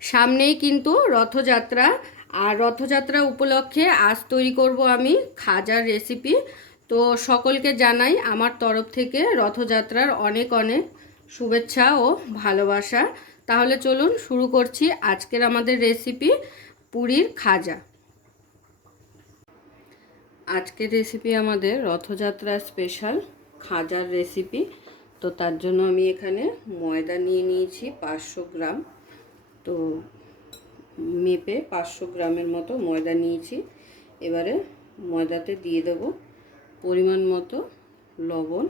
সামনেই কিন্তু রথযাত্রা, আর রথযাত্রা উপলক্ষে আজ তৈরি করব আমি খাজার রেসিপি। তো সকলকে জানাই আমার তরফ থেকে রথযাত্রার অনেক অনেক শুভেচ্ছা ও ভালোবাসা। তাহলে চলুন শুরু করছি আজকের আমাদের রেসিপি, পুরীর খাজা। আজকের রেসিপি আমাদের রথযাত্রা স্পেশাল খাজার রেসিপি। তো তার জন্য আমি এখানে ময়দা নিয়ে নিয়েছি 500 গ্রাম। তো মেপে 500 গ্রামের মতো ময়দা নিয়েছি। এবারে ময়দাতে দিয়ে দেব পরিমাণ মতো লবণ।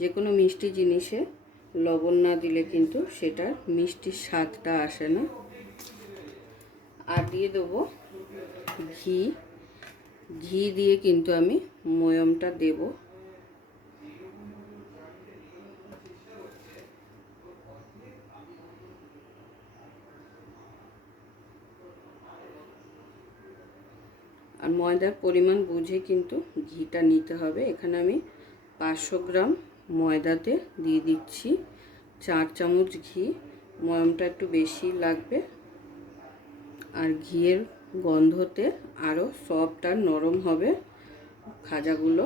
যে কোনো মিষ্টি জিনিসে লবণ না দিলে কিন্তু সেটার মিষ্টির স্বাদটা আসে না। আর দিয়ে দেবো ঘি। ঘি দিয়ে কিন্তু আমি ময়মটা দেব। আর ময়দার পরিমাণ বুঝে কিন্তু ঘিটা নিতে হবে। এখানে আমি 500 গ্রাম ময়দাতে দিয়ে দিচ্ছি 4 চামচ ঘি। ময়মটা একটু বেশি লাগবে, আর ঘিয়ের গন্ধতে আরও সফট আর নরম হবে খাজাগুলো।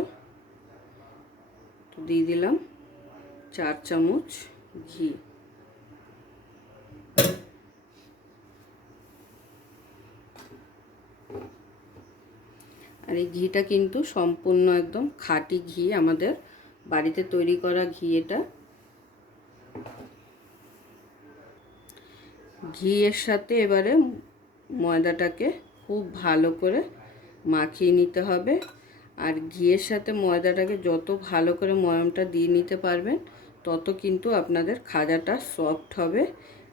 তো দিয়ে দিলাম 4 চামচ ঘি। আর এই ঘিটা কিন্তু সম্পূর্ণ একদম খাঁটি ঘি, আমাদের বাড়িতে তৈরি করা ঘি এটা। ঘিয়ের সাথে এবারে ময়দাটাকে খুব ভালো করে মাখিয়ে নিতে হবে। আর ঘিয়ের সাথে ময়দাটাকে যত ভালো করে ময়মটা দিয়ে নিতে পারবেন তত কিন্তু আপনাদের খাজাটা সফট হবে।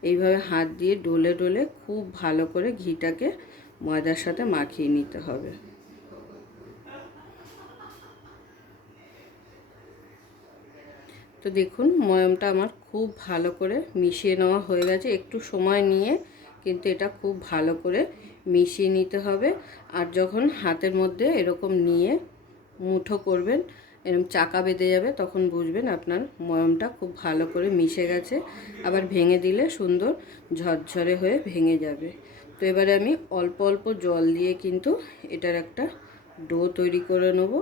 এইভাবে হাত দিয়ে ডলে ডলে খুব ভালো করে ঘিটাকে ময়দার সাথে মাখিয়ে নিতে হবে। তো দেখুন ময়মটা আমার খুব ভালো করে মিশিয়ে নেওয়া হয়ে গেছে। একটু সময় নিয়ে কিন্তু এটা খুব ভালো করে মিশিয়ে নিতে হবে। আর যখন হাতের মধ্যে এরকম নিয়ে মুঠো করবেন, এরকম চাকা বেঁধে যাবে, তখন বুঝবেন আপনার ময়মটা খুব ভালো করে মিশে গেছে। আবার ভেঙে দিলে সুন্দর ঝরঝরে হয়ে ভেঙে যাবে। তো এবারে আমি অল্প অল্প জল দিয়ে কিন্তু এটার একটা ডো তৈরি করে নেব।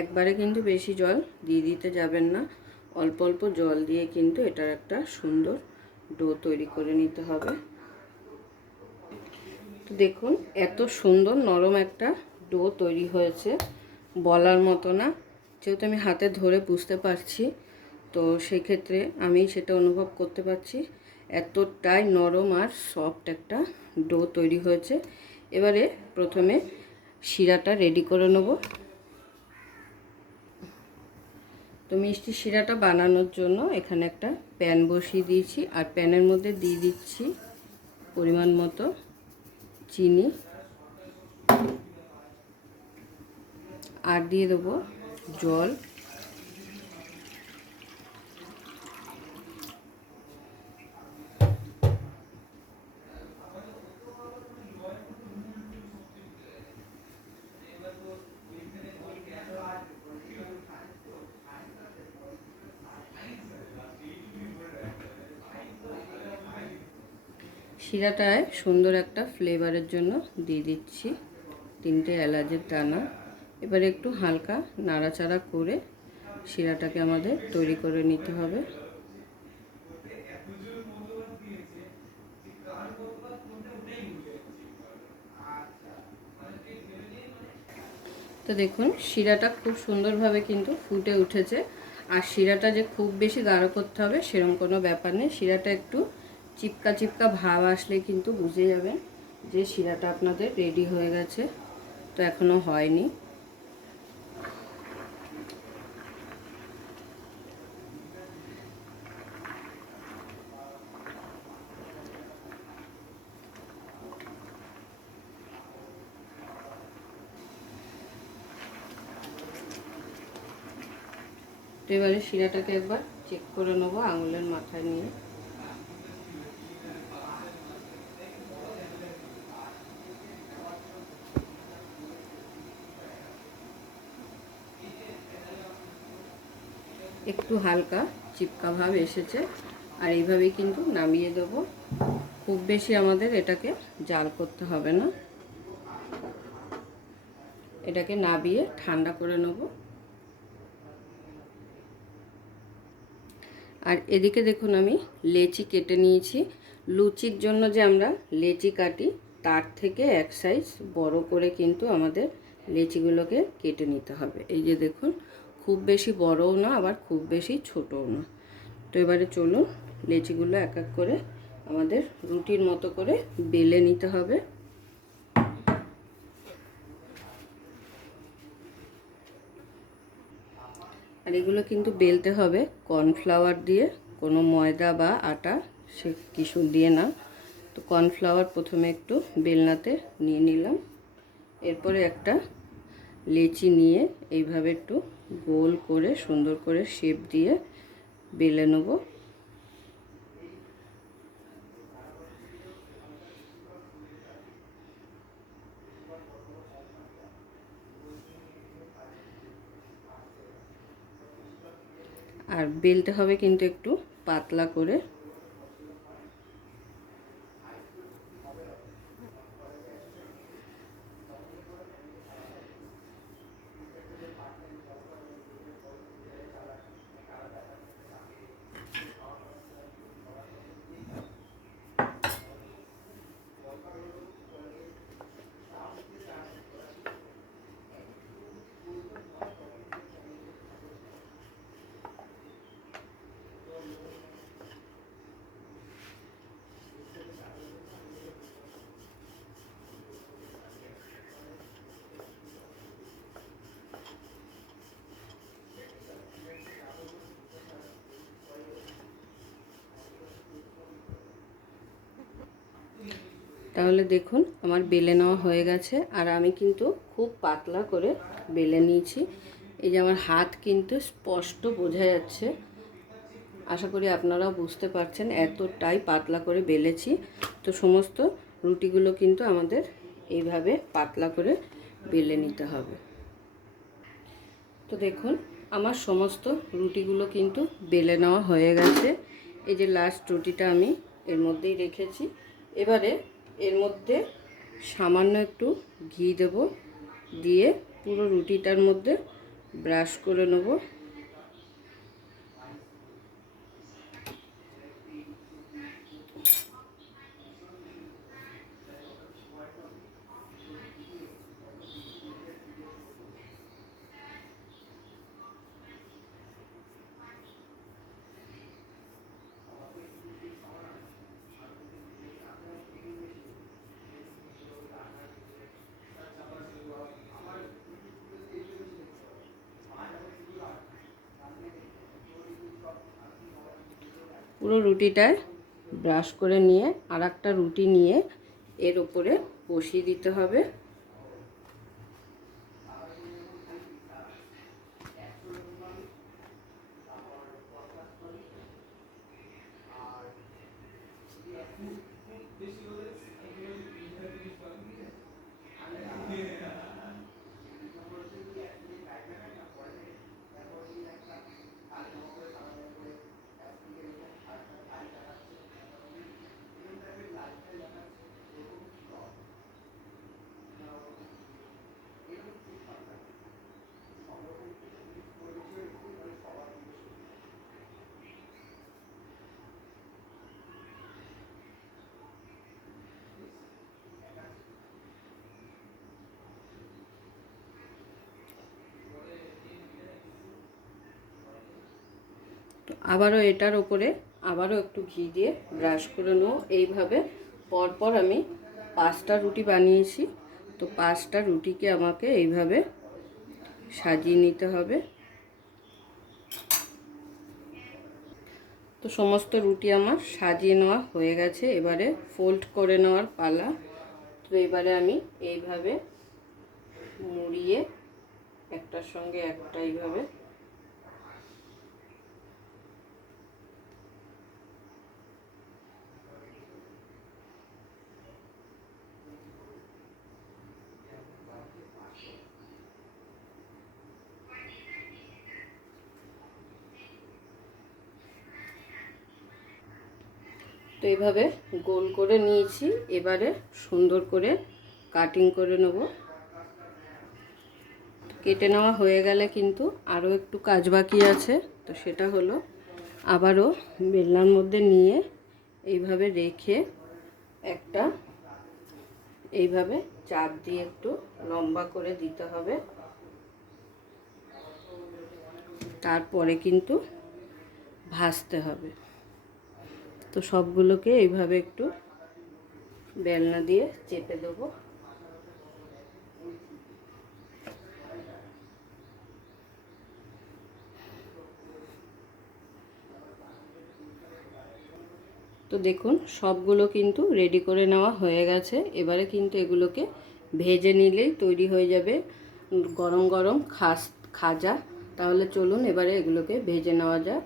একবারে কিন্তু বেশি জল দিয়ে দিতে যাবেন না, অল্প অল্প জল দিয়ে কিন্তু এটার একটা সুন্দর ডো তৈরি করে নিতে হবে। তো দেখুন এত সুন্দর নরম একটা ডো তৈরি হয়েছে, বলার মতো না। যেহেতু আমি হাতে ধরে বুঝতে পারছি, তো সেই ক্ষেত্রে আমি সেটা অনুভব করতে পারছি এতটাই নরম আর সফট একটা ডো তৈরি হয়েছে। এবারে প্রথমে শিরাটা রেডি করে নেব। তো মিষ্টি শিরাটা বানানোর জন্য এখানে একটা প্যান বসিয়ে দিয়েছি, আর প্যানের মধ্যে দিয়ে দিচ্ছি পরিমাণ মতো চিনি, আর দিয়ে দেবো জল। শিরাটায় সুন্দর একটা ফ্লেভারের জন্য দিয়ে দিচ্ছি 3টে এলাচের দানা। এবারে একটু হালকা নাড়াচাড়া করে শিরাটাকে আমাদের তৈরি করে নিতে হবে। তো দেখুন শিরাটা খুব সুন্দরভাবে কিন্তু ফুটে উঠেছে। আর শিরাটা যে খুব বেশি গাঢ় করতে হবে সেরকম কোনো ব্যাপার নেই। শিরাটা একটু চিপকা চিপকা ভাব আসলে কিন্তু বুঝে যাবেন যে শিরাটা আপনাদের রেডি হয়ে গেছে। তো এখনও হয়নি। তো এবারে শিরাটাকে একবার চেক করে নেবো আঙুলের মাথায় নিয়ে। একটু হালকা চিপকা ভাব এসেছে। আর এইভাবেই কিন্তু নামিয়ে দেবো। খুব বেশি আমাদের এটাকে জাল করতে হবে না। এটাকে নামিয়ে ঠান্ডা করে নেব। আর এদিকে দেখুন আমি লেচি কেটে নিয়েছি। লুচির জন্য যে আমরা লেচি কাটি তার থেকে এক সাইজ বড় করে কিন্তু আমাদের লেচিগুলোকে কেটে নিতে হবে। এই যে দেখুন, খুব বেশি বড়ও না আবার খুব বেশি ছোটও না। তো এবারে চলুন লেচিগুলো এক এক করে আমাদের রুটির মতো করে বেলে নিতে হবে। আর এগুলো কিন্তু বেলতে হবে কর্নফ্লাওয়ার দিয়ে, কোনো ময়দা বা আটা সে কিছু দিয়ে না। তো কর্নফ্লাওয়ার প্রথমে একটু বেলনাতে নিয়ে নিলাম। এরপরে একটা লেচি নিয়ে এইভাবে একটু গোল করে সুন্দর করে শেপ দিয়ে বেলে নেব। আর বেলতে হবে কিন্তু একটু পাতলা করে। তাহলে দেখুন আমার বেলে নেওয়া হয়ে গেছে। আর আমি কিন্তু খুব পাতলা করে বেলে নিয়েছি। এই যে আমার হাত কিন্তু স্পষ্ট বোঝা যাচ্ছে। আশা করি আপনারাও বুঝতে পারছেন, এতটাই পাতলা করে বেলেছি। তো সমস্ত রুটিগুলো কিন্তু আমাদের এইভাবে পাতলা করে বেলে নিতে হবে। তো দেখুন আমার সমস্ত রুটিগুলো কিন্তু বেলে নেওয়া হয়ে গেছে। এই যে লাস্ট রুটিটা আমি এর মধ্যেই রেখেছি। এবারে এর মধ্যে সামান্য একটু ঘি দেব, দিয়ে পুরো রুটিটার মধ্যে ব্রাশ করে নেব। পুরো রুটিটায় ব্রাশ করে নিয়ে আর একটা রুটি নিয়ে এর উপরে বসিয়ে দিতে হবে। তো আবারও এটার উপরে আবারও একটু ঘি দিয়ে ব্রাশ করে নেব। এইভাবে পরপর আমি 5টা রুটি বানিয়েছি। তো 5টা রুটিকে আমাকে এইভাবে সাজিয়ে নিতে হবে। তো সমস্ত রুটি আমার সাজিয়ে নেওয়া হয়ে গেছে। এবারে ফোল্ড করে নেওয়ার পালা। তো এবারে আমি এইভাবে মুড়িয়ে একটার সঙ্গে একটা এইভাবে তো এইভাবে গোল করে নিয়েছি, এবারে সুন্দর করে কাটিং করে নেব। কেটে নেওয়া হয়ে গেলে কিন্তু আরও একটু কাজ বাকি আছে, তো সেটা হলো আবারও বেলনার মধ্যে নিয়ে এইভাবে রেখে একটা এইভাবে চাপ দিয়ে একটু লম্বা করে দিতে হবে। তারপরে কিন্তু ভাজতে হবে। তো সবগুলোকে এইভাবে একটু বেলনা দিয়ে চেপে দেবো। তো দেখুন সবগুলো কিন্তু রেডি করে নেওয়া হয়ে গেছে। এবারে কিন্তু এগুলোকে ভেজে নিলেই তৈরি হয়ে যাবে গরম গরম খাজা। তাহলে চলুন এবারে এগুলোকে ভেজে নেওয়া যাক।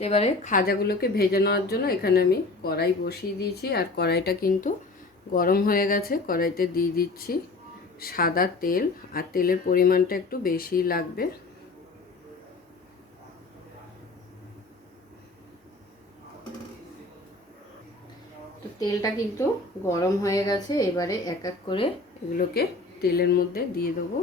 এবারে খাজাগুলোকে ভেজে নেওয়ার জন্য এখানে আমি কড়াই বসিয়ে দিয়েছি, আর কড়াইটা কিন্তু গরম হয়ে গেছে। কড়াইতে দিয়ে দিচ্ছি সাদা তেল, আর তেলের পরিমাণটা একটু বেশিই লাগবে। তো তেলটা কিন্তু গরম হয়ে গেছে। এবারে এক এক করে এগুলোকে তেলের মধ্যে দিয়ে দেবো।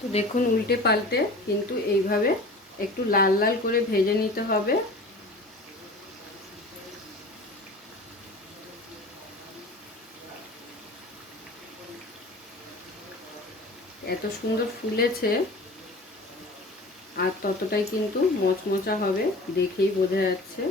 তো দেখুন উল্টে পাল্টে কিন্তু এইভাবে একটু লাল লাল করে ভেজে নিতে হবে। এত সুন্দর ফুলেছে, আর ততটাই কিন্তু মচমচা হবে, দেখেই বোঝা যাচ্ছে।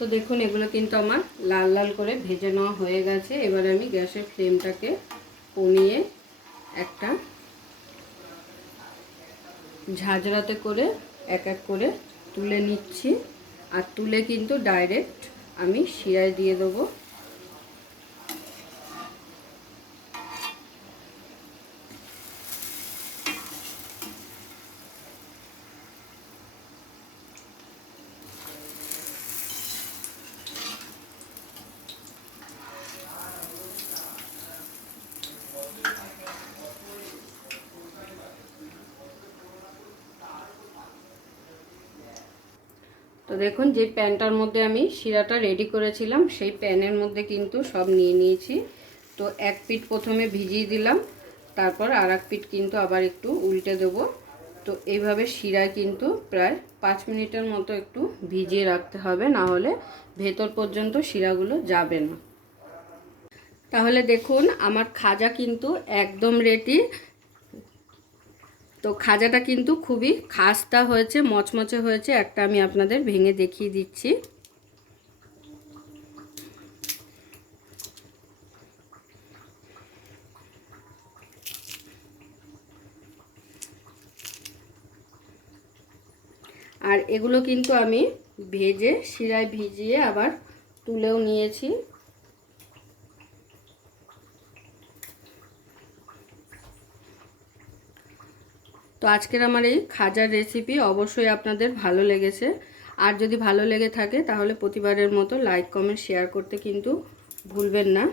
তো দেখুন এগুলো কিন্তু আমার লাল লাল করে ভেজে নেওয়া হয়ে গেছে। এবার আমি গ্যাসের ফ্লেমটাকে কমিয়ে একটা ঝাঁঝরাতে করে এক এক করে তুলে নিচ্ছি। আর তুলে কিন্তু ডাইরেক্ট আমি শিরায় দিয়ে দেবো। তো দেখুন যে প্যানটার মধ্যে আমি শিরাটা রেডি করেছিলাম, সেই প্যানের মধ্যে কিন্তু সব নিয়ে নিয়েছি। তো এক পিঠ প্রথমে ভিজিয়ে দিলাম, তারপর আর এক পিঠ কিন্তু আবার একটু উল্টে দেবো। তো এইভাবে শিরায় কিন্তু প্রায় 5 মিনিটের মতো একটু ভিজিয়ে রাখতে হবে, না হলে ভেতর পর্যন্ত শিরাগুলো যাবে না। তাহলে দেখুন আমার খাজা কিন্তু একদম রেডি। তো খাজাটা কিন্তু খুবই খাস্তা হয়েছে, মচমচে হয়েছে। একটা আমি আপনাদের ভেঙে দেখিয়ে দিচ্ছি। আর এগুলো কিন্তু আমি ভেজে শিরায় ভিজিয়ে আবার তুলেও নিয়েছি। তো আজকের আমার এই খাজার রেসিপি অবশ্যই আপনাদের ভালো লেগেছে। আর যদি ভালো লেগে থাকে তাহলে প্রতিবারের মতো লাইক কমেন্ট শেয়ার করতে কিন্তু ভুলবেন না।